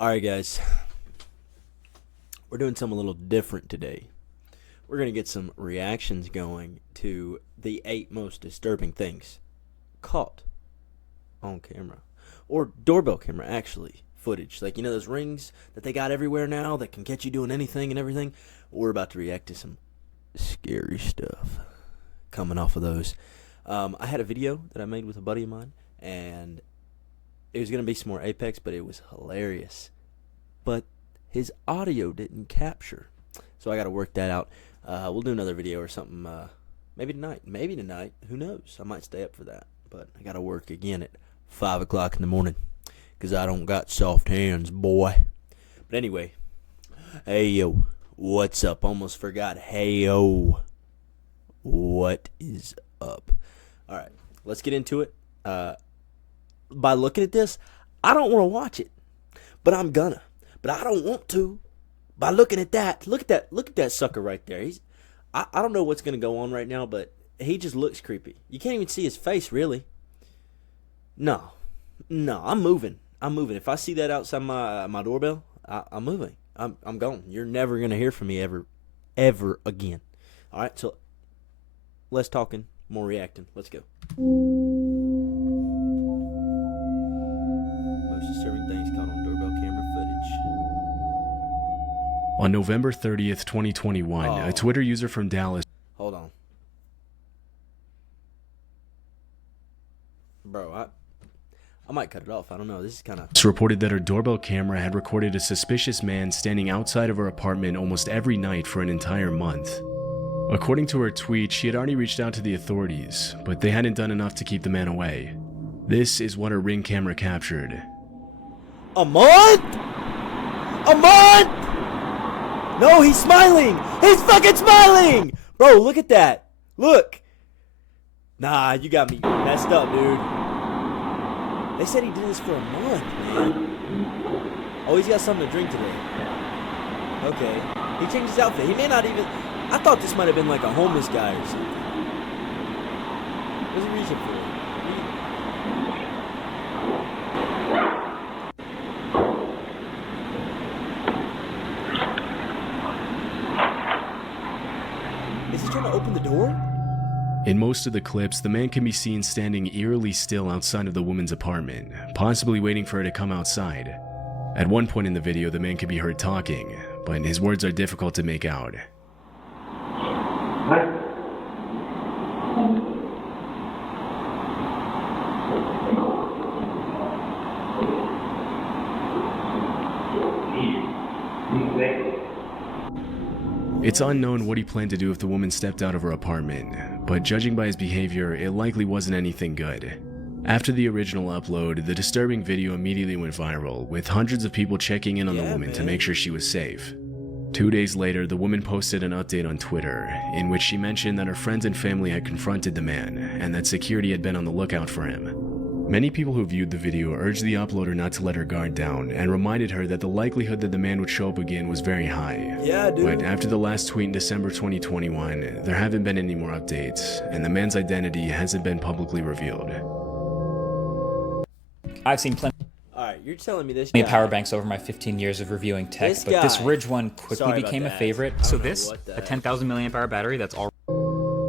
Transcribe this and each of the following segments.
Alright, guys. We're doing something a little different today. We're going to get some reactions going to the 8 most disturbing things caught on camera. Or doorbell camera, actually. Footage. Like, you know those rings that they got everywhere now that can catch you doing anything and everything? We're about to react to some scary stuff coming off of those. I had a video that I made with a buddy of mine, and it was going to be some more Apex, but it was hilarious. But his audio didn't capture, so I got to work that out. We'll do another video or something, maybe tonight, who knows, I might stay up for that, but I got to work again at 5 o'clock in the morning, because I don't got soft hands, boy. But anyway, hey yo, what's up? Almost forgot, hey yo, what is up? Alright, let's get into it. By looking at this, I don't want to watch it, but I'm gonna. But I don't want to. By looking at that, look at that sucker right there. I don't know what's gonna go on right now, but he just looks creepy. You can't even see his face, really. No, I'm moving. If I see that outside my doorbell, I'm moving. I'm gone. You're never gonna hear from me ever again. All right, so less talking, more reacting. Let's go. Most disturbing things caught on doorbell camera footage. On November 30th, 2021, a Twitter user from Dallas. Hold on. Bro, I might cut it off. I don't know. This is kind of... reported that her doorbell camera had recorded a suspicious man standing outside of her apartment almost every night for an entire month. According to her tweet, she had already reached out to the authorities, but they hadn't done enough to keep the man away. This is what her Ring camera captured. A month? A month? No, he's smiling! He's fucking smiling! Bro, look at that. Look. Nah, you got me messed up, dude. They said he did this for a month, man. Oh, he's got something to drink today. Okay. He changed his outfit. He may not even... I thought this might have been like a homeless guy or something. There's a reason for it. Is he trying to open the door? In most of the clips, the man can be seen standing eerily still outside of the woman's apartment, possibly waiting for her to come outside. At one point in the video, the man can be heard talking, but his words are difficult to make out. It's unknown what he planned to do if the woman stepped out of her apartment, but judging by his behavior, it likely wasn't anything good. After the original upload, the disturbing video immediately went viral, with hundreds of people checking in on the woman to make sure she was safe. 2 days later, the woman posted an update on Twitter, in which she mentioned that her friends and family had confronted the man, and that security had been on the lookout for him. Many people who viewed the video urged the uploader not to let her guard down, and reminded her that the likelihood that the man would show up again was very high. Yeah, dude. But after the last tweet in December 2021, there haven't been any more updates, and the man's identity hasn't been publicly revealed. I've seen plenty Alright, you're telling me this of power banks over my 15 years of reviewing tech, but this Ridge one quickly became a favorite. So this, a 10,000 milliamp hour battery that's all...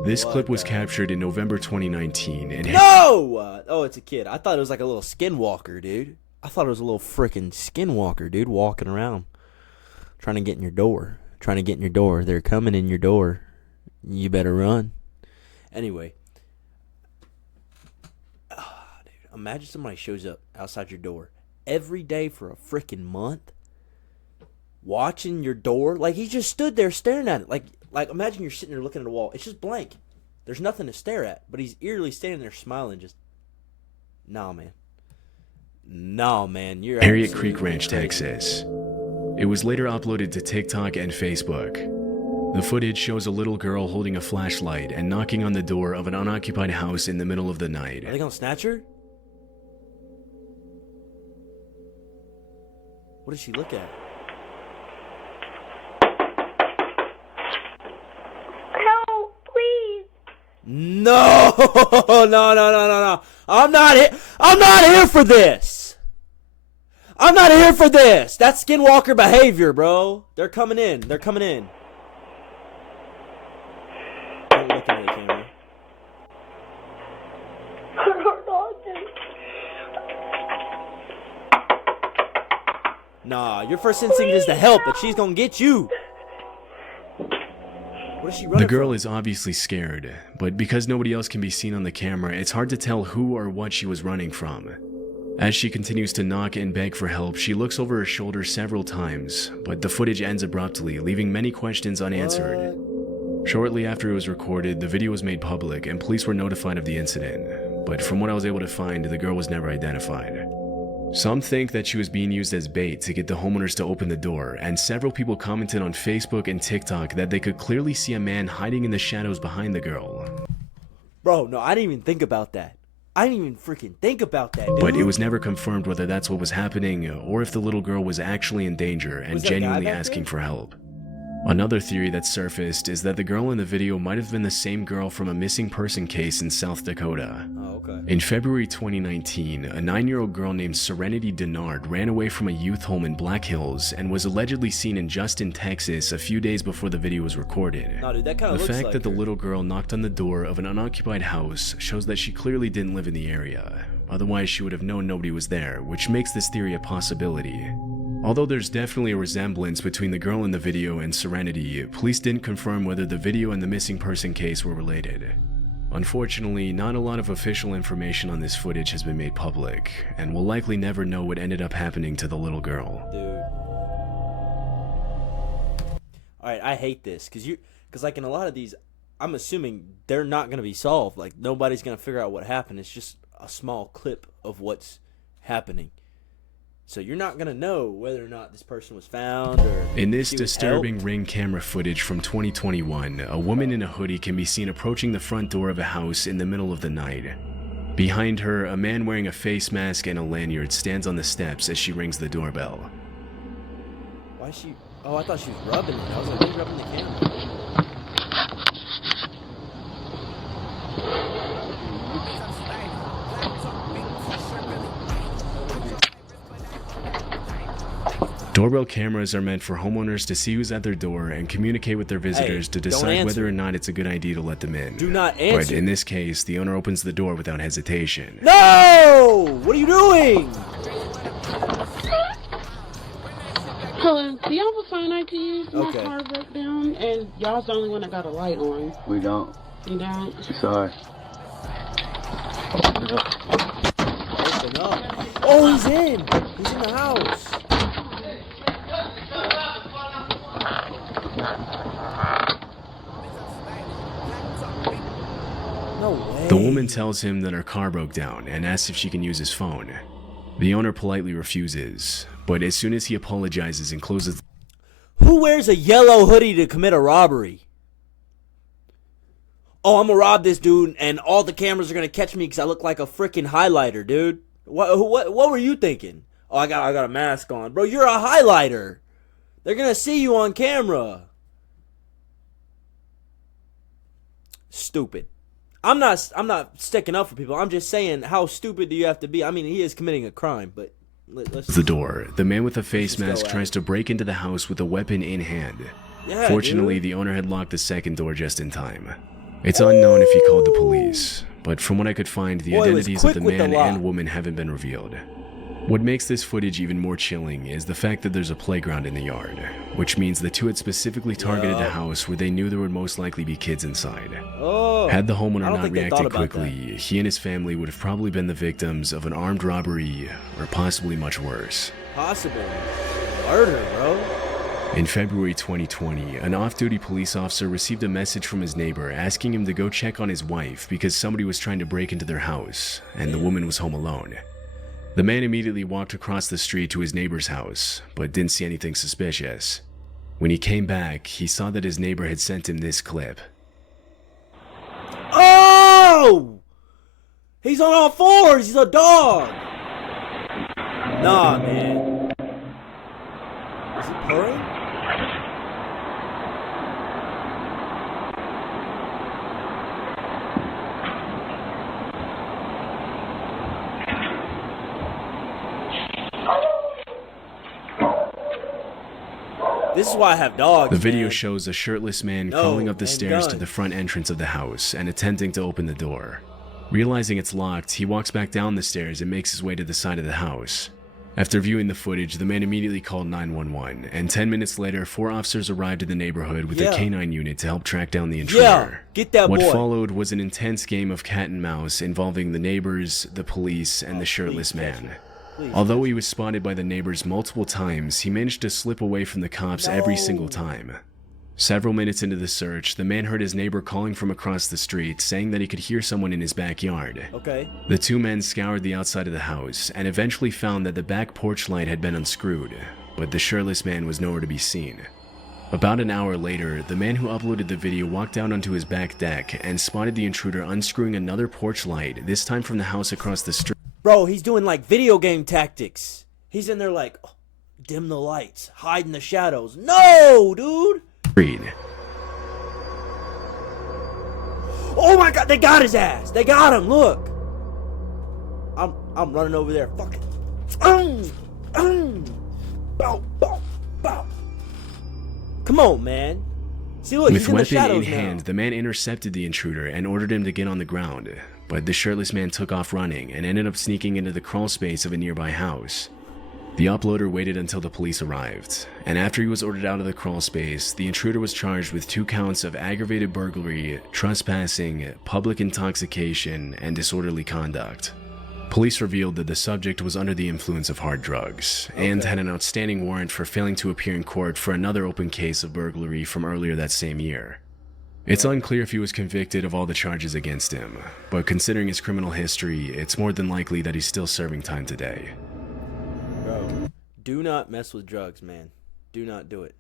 This clip was captured in November 2019 and... No! Oh, it's a kid. I thought it was like a little skinwalker, dude. I thought it was a little freaking skinwalker, dude, walking around. Trying to get in your door. They're coming in your door. You better run. Anyway. Oh, dude, imagine somebody shows up outside your door every day for a freaking month. Watching your door. Like, he just stood there staring at it. Like, imagine you're sitting there looking at a wall. It's just blank. There's nothing to stare at. But he's eerily standing there smiling just... Nah, man. You're... Harriet Creek Ranch, Texas. It was later uploaded to TikTok and Facebook. The footage shows a little girl holding a flashlight and knocking on the door of an unoccupied house in the middle of the night. Are they gonna snatch her? What does she look at? No, no. I'm not here for this. I'm not here for this. That's skinwalker behavior, bro. They're coming in. They're coming in. Don't look into the camera. Nah, your first instinct is to help, but she's gonna get you. What is she running The girl from? is obviously scared, but because nobody else can be seen on the camera, it's hard to tell who or what she was running from. As she continues to knock and beg for help, she looks over her shoulder several times, but the footage ends abruptly, leaving many questions unanswered. Shortly after it was recorded, the video was made public and police were notified of the incident, but from what I was able to find, the girl was never identified. Some think that she was being used as bait to get the homeowners to open the door, and several people commented on Facebook and TikTok that they could clearly see a man hiding in the shadows behind the girl. Bro, no, I didn't even think about that. I didn't even freaking think about that, dude. But it was never confirmed whether that's what was happening or if the little girl was actually in danger and genuinely asking for help. Another theory that surfaced is that the girl in the video might have been the same girl from a missing person case in South Dakota. Oh, okay. In February 2019, a 9-year-old girl named Serenity Denard ran away from a youth home in Black Hills and was allegedly seen in Justin, Texas a few days before the video was recorded. No, dude, that kind of The looks fact like that the her. little girl knocked on the door of an unoccupied house shows that she clearly didn't live in the area. Otherwise, she would have known nobody was there, which makes this theory a possibility. Although there's definitely a resemblance between the girl in the video and Serenity, police didn't confirm whether the video and the missing person case were related. Unfortunately, not a lot of official information on this footage has been made public, and we'll likely never know what ended up happening to the little girl. Dude. Alright, I hate this. Because like in a lot of these, I'm assuming they're not going to be solved. Like, nobody's going to figure out what happened. It's just a small clip of what's happening. So you're not going to know whether or not this person was found or... In this she was disturbing helped. Ring camera footage from 2021, a woman in a hoodie can be seen approaching the front door of a house in the middle of the night. Behind her, a man wearing a face mask and a lanyard stands on the steps as she rings the doorbell. Why is she... Oh, I thought she was rubbing it. I was like, who's rubbing the camera? Doorbell cameras are meant for homeowners to see who's at their door and communicate with their visitors to don't decide whether answer. or not it's a good idea to let them in. Do not But answer. in this case, the owner opens the door without hesitation. No! What are you doing? Hello, do y'all have a phone I can use? My Okay. car broke down, and y'all's the only one that got a light on. We don't. You don't? Sorry. Open up. Oh, he's in. He's in the house. No way. The woman tells him that her car broke down and asks if she can use his phone. The owner politely refuses, but as soon as he apologizes and closes Who wears a yellow hoodie to commit a robbery? Oh, I'm gonna rob this dude, and all the cameras are gonna catch me because I look like a freaking highlighter, dude. What were you thinking? Oh, I got a mask on, bro. You're a highlighter. They're gonna see you on camera. Stupid. I'm not sticking up for people. I'm just saying, how stupid do you have to be? I mean, he is committing a crime, but let's the door, the man with the face just go mask at tries it. to break into the house with a weapon in hand. Yeah, Fortunately, dude. the owner had locked the second door just in time. It's unknown if he called the police, but from what I could find, the Boy, he was identities of quick the with the man lock. and woman haven't been revealed. What makes this footage even more chilling is the fact that there's a playground in the yard, which means the two had specifically targeted the house where they knew there would most likely be kids inside. Oh, Had the I homeowner don't not think they thought reacted about quickly, he and his family would have probably been the victims of an armed robbery or possibly much worse. possible murder, bro. In February 2020, an off-duty police officer received a message from his neighbor asking him to go check on his wife because somebody was trying to break into their house, and the woman was home alone. The man immediately walked across the street to his neighbor's house, but didn't see anything suspicious. When he came back, he saw that his neighbor had sent him this clip. Oh! He's on all fours. He's a dog. Nah, man. Is he purring? This is why I have dogs. The video man. shows a shirtless man No, crawling up the and stairs to guns. the front entrance of the house and attempting to open the door. Realizing it's locked, he walks back down the stairs and makes his way to the side of the house. After viewing the footage, the man immediately called 911, and 10 minutes later, 4 officers arrived in the neighborhood with a canine unit to help track down the intruder. Yeah, get that What boy. followed was an intense game of cat and mouse involving the neighbors, the police, and the shirtless man. Although he was spotted by the neighbors multiple times, he managed to slip away from the cops every single time. Several minutes into the search, the man heard his neighbor calling from across the street, saying that he could hear someone in his backyard. Okay. The 2 men scoured the outside of the house and eventually found that the back porch light had been unscrewed, but the shirtless man was nowhere to be seen. About an hour later, the man who uploaded the video walked out onto his back deck and spotted the intruder unscrewing another porch light, this time from the house across the street. Bro, he's doing like video game tactics. He's in there like, oh, dim the lights, hide in the shadows. No, dude. Oh my god, they got his ass. They got him. Look. I'm running over there. Fuck it. Bow, bow, bow. Come on, man. See, look, he's With in the weapon in shadows hand, now. the man intercepted the intruder and ordered him to get on the ground, but the shirtless man took off running and ended up sneaking into the crawl space of a nearby house. The uploader waited until the police arrived, and after he was ordered out of the crawl space, the intruder was charged with 2 counts of aggravated burglary, trespassing, public intoxication, and disorderly conduct. Police revealed that the subject was under the influence of hard drugs, and had an outstanding warrant for failing to appear in court for another open case of burglary from earlier that same year. It's unclear if he was convicted of all the charges against him, but considering his criminal history, it's more than likely that he's still serving time today. Bro, do not mess with drugs, man. Do not do it.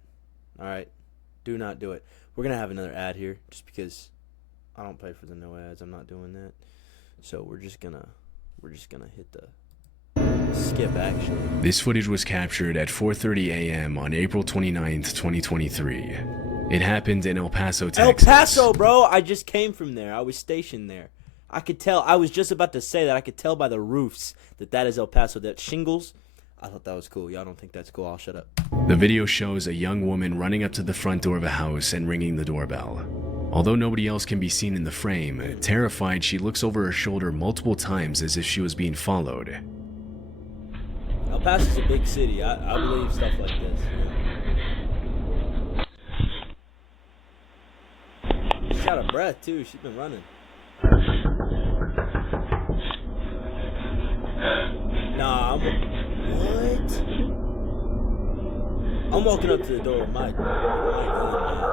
Alright? Do not do it. We're going to have another ad here, just because I don't pay for the no ads. I'm not doing that. So we're just gonna hit the skip, actually. This footage was captured at 4:30 a.m. on April 29th, 2023. It happened in El Paso, Texas. El Paso, bro! I just came from there. I was stationed there. I could tell. I was just about to say that. I could tell by the roofs that is El Paso. That shingles. I thought that was cool. Y'all don't think that's cool? I'll shut up. The video shows a young woman running up to the front door of a house and ringing the doorbell. Although nobody else can be seen in the frame, terrified, she looks over her shoulder multiple times as if she was being followed. El Paso's a big city. I believe stuff like this. She's out of breath, too. She's been running. Nah, what? I'm walking up to the door with my gun, man.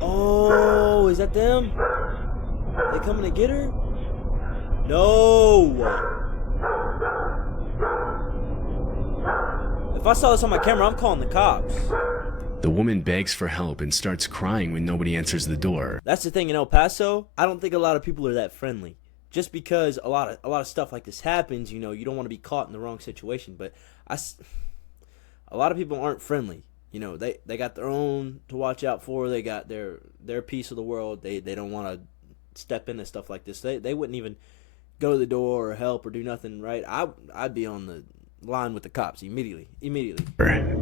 Oh, is that them? They coming to get her? No. If I saw this on my camera, I'm calling the cops. The woman begs for help and starts crying when nobody answers the door. That's the thing in El Paso. I don't think a lot of people are that friendly. Just because a lot of stuff like this happens, you know, you don't want to be caught in the wrong situation. But a lot of people aren't friendly. You know, they got their own to watch out for. They got their piece of the world. They don't want to step into stuff like this. They wouldn't even go to the door or help or do nothing, right? I'd be on the line with the cops immediately.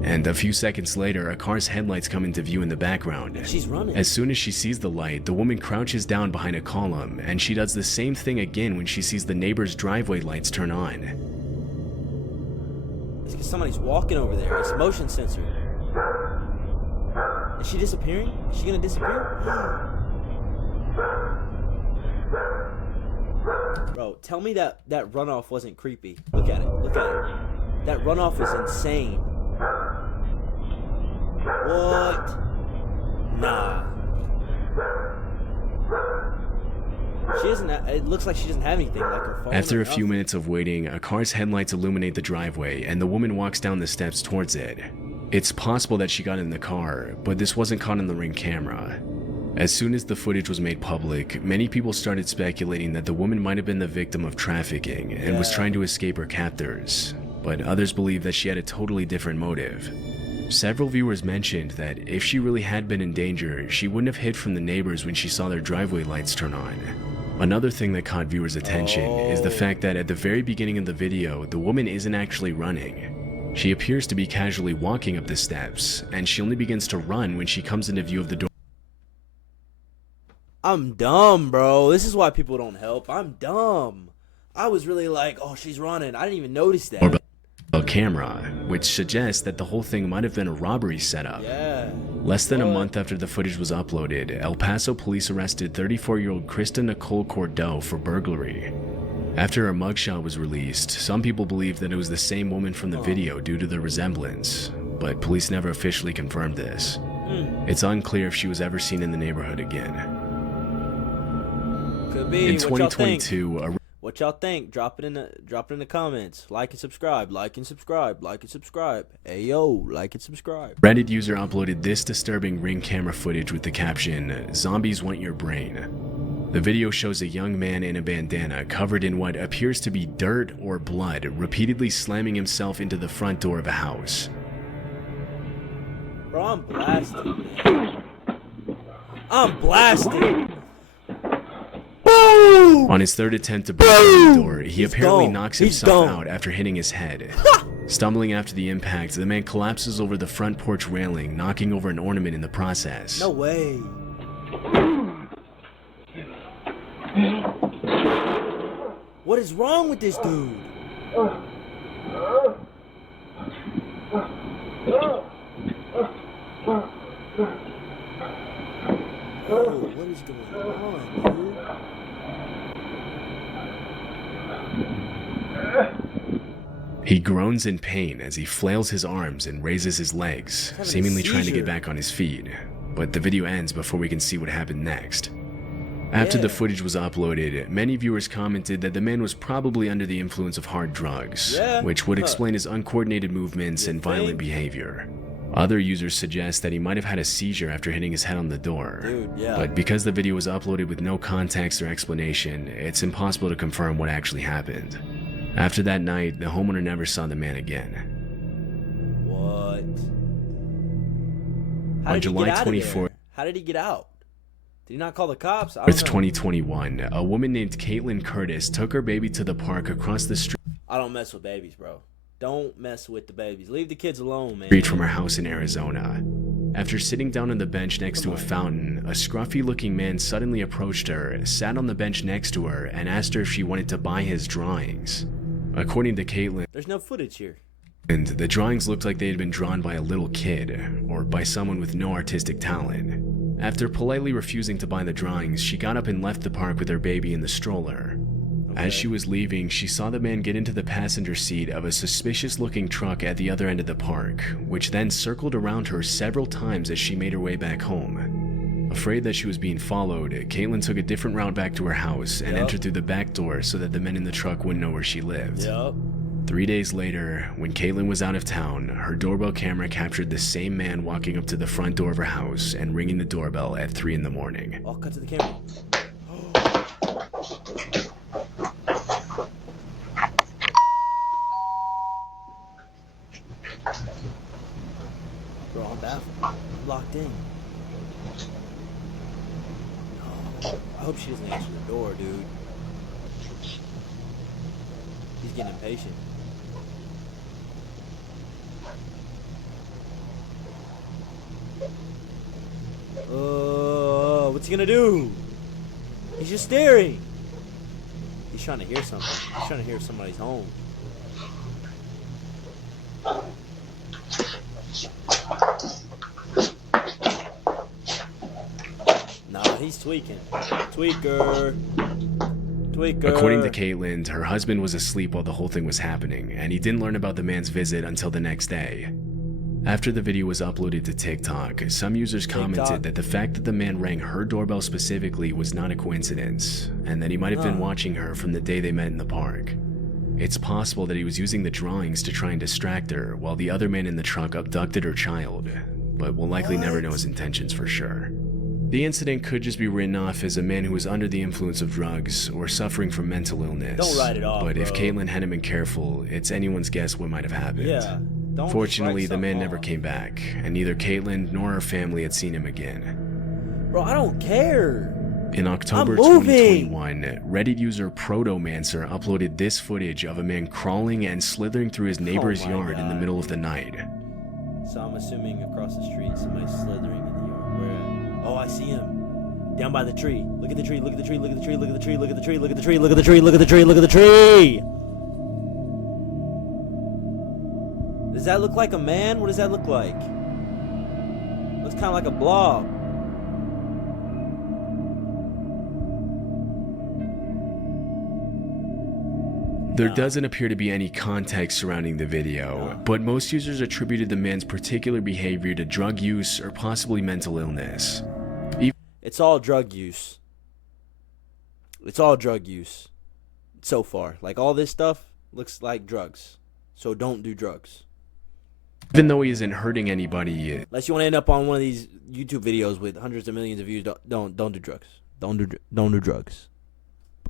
And a few seconds later, a car's headlights come into view in the background. She's running. As soon as she sees the light, the woman crouches down behind a column, and she does the same thing again when she sees the neighbor's driveway lights turn on. It's because somebody's walking over there. It's motion sensor. Is she disappearing? Is she gonna disappear? Bro, tell me that runoff wasn't creepy. Look at it. That runoff is insane. What? Nah. She doesn't. It looks like she doesn't have anything, like her phone. After or a few nothing. minutes of waiting, a car's headlights illuminate the driveway, and the woman walks down the steps towards it. It's possible that she got in the car, but this wasn't caught on the Ring camera. As soon as the footage was made public, many people started speculating that the woman might have been the victim of trafficking and was trying to escape her captors, but others believe that she had a totally different motive. Several viewers mentioned that if she really had been in danger, she wouldn't have hid from the neighbors when she saw their driveway lights turn on. Another thing that caught viewers' attention is the fact that at the very beginning of the video, the woman isn't actually running. She appears to be casually walking up the steps, and she only begins to run when she comes into view of the door. I'm dumb, bro. This is why people don't help. I'm dumb. I was really like, oh, she's running. I didn't even notice that. Camera, which suggests that the whole thing might have been a robbery setup. Yeah. Less than a month after the footage was uploaded, El Paso police arrested 34-year-old Krista Nicole Cordeaux for burglary. After her mugshot was released, some people believed that it was the same woman from the video due to the resemblance, but police never officially confirmed this. It's unclear if she was ever seen in the neighborhood again. Could be. In 2022, what y'all think? Drop it in the comments. Like and subscribe. Like and subscribe. Like and subscribe. Hey yo, like and subscribe. Reddit user uploaded this disturbing Ring camera footage with the caption, "Zombies want your brain." The video shows a young man in a bandana covered in what appears to be dirt or blood, repeatedly slamming himself into the front door of a house. Bro, I'm blasted, man. I'm blasted. Boom! On his third attempt to break through the door, he apparently knocks himself out after hitting his head. Stumbling after the impact, the man collapses over the front porch railing, knocking over an ornament in the process. No way. What is wrong with this dude? Oh, what is going on, dude? He groans in pain as he flails his arms and raises his legs, seemingly trying to get back on his feet. But the video ends before we can see what happened next. After the footage was uploaded, many viewers commented that the man was probably under the influence of hard drugs, which would explain his uncoordinated movements and violent behavior. Other users suggest that he might have had a seizure after hitting his head on the door. But because the video was uploaded with no context or explanation, it's impossible to confirm what actually happened. After that night, the homeowner never saw the man again. What? On July 24th, how did he get out? Did he not call the cops? 2021, a woman named Caitlin Curtis took her baby to the park across the street. I don't mess with babies, bro. Don't mess with the babies. Leave the kids alone, man. From her house in Arizona. After sitting down on the bench next to a fountain, a scruffy-looking man suddenly approached her, sat on the bench next to her, and asked her if she wanted to buy his drawings. According to Caitlin, there's no footage here. And the drawings looked like they had been drawn by a little kid, or by someone with no artistic talent. After politely refusing to buy the drawings, she got up and left the park with her baby in the stroller. As she was leaving, she saw the man get into the passenger seat of a suspicious-looking truck at the other end of the park, which then circled around her several times as she made her way back home. Afraid that she was being followed, Caitlin took a different route back to her house and entered through the back door so that the men in the truck wouldn't know where she lived. 3 days later, when Caitlin was out of town, her doorbell camera captured the same man walking up to the front door of her house and ringing the doorbell at 3 in the morning. I'll cut to the camera. Bro, I'm baffled. I'm locked in. No. I hope she doesn't answer the door, dude. He's getting impatient. What's he gonna do? He's just staring. He's trying to hear something. He's trying to hear if somebody's home. Nah, he's tweaking. Tweaker. According to Caitlin, her husband was asleep while the whole thing was happening, and he didn't learn about the man's visit until the next day. After the video was uploaded to TikTok, some users commented that the fact that the man rang her doorbell specifically was not a coincidence, and that he might have been watching her from the day they met in the park. It's possible that he was using the drawings to try and distract her, while the other man in the truck abducted her child, but we'll likely never know his intentions for sure. The incident could just be written off as a man who was under the influence of drugs or suffering from mental illness. Don't write it off, But if bro. Caitlyn hadn't been careful, it's anyone's guess what might have happened. Yeah. Don't Fortunately, just the write man something never off. came back, and neither Caitlyn nor her family had seen him again. Bro, I don't care. In October I'm moving. 2021, Reddit user Protomancer uploaded this footage of a man crawling and slithering through his neighbor's my yard in the God. middle of the night. So I'm assuming across the street, somebody's slithering in the yard. Where at? Oh, I see him. Down by the tree. Look at the tree, look at the tree, look at the tree, look at the tree, look at the tree, look at the tree, look at the tree, look at the tree, look at the tree! Does that look like a man? What does that look like? Looks kind of like a blob. There doesn't appear to be any context surrounding the video, but most users attributed the man's particular behavior to drug use or possibly mental illness. It's all drug use. It's all drug use. So far. Like, all this stuff looks like drugs. So don't do drugs. Even though he isn't hurting anybody, Unless you want to end up on one of these YouTube videos with hundreds of millions of views, don't do drugs. Don't do drugs.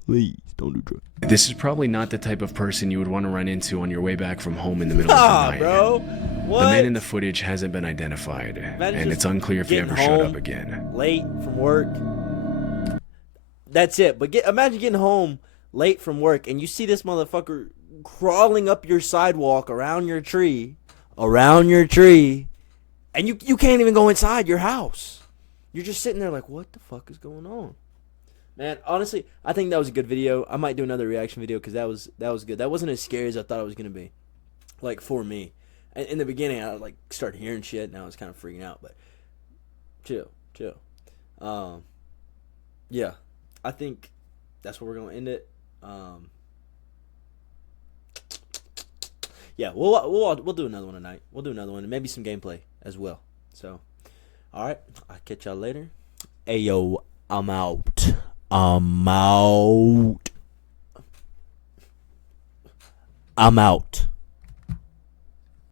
Please, don't do drugs. this is probably not the type of person you would want to run into on your way back from home in the middle of the night. Bro. What? The man in the footage hasn't been identified, and just it's unclear if he getting ever showed home up again. late from work. That's it. But imagine getting home late from work and you see this motherfucker crawling up your sidewalk around your tree, and you can't even go inside your house. You're just sitting there like, what the fuck is going on? Man, honestly, I think that was a good video. I might do another reaction video because that was good. That wasn't as scary as I thought it was gonna be, like, for me. In the beginning, I like started hearing shit and I was kind of freaking out. But chill. Yeah, I think that's where we're gonna end it. Yeah, we'll do another one tonight. We'll do another one and maybe some gameplay as well. So, all right, I'll catch y'all later. Ayo, I'm out. I'm out.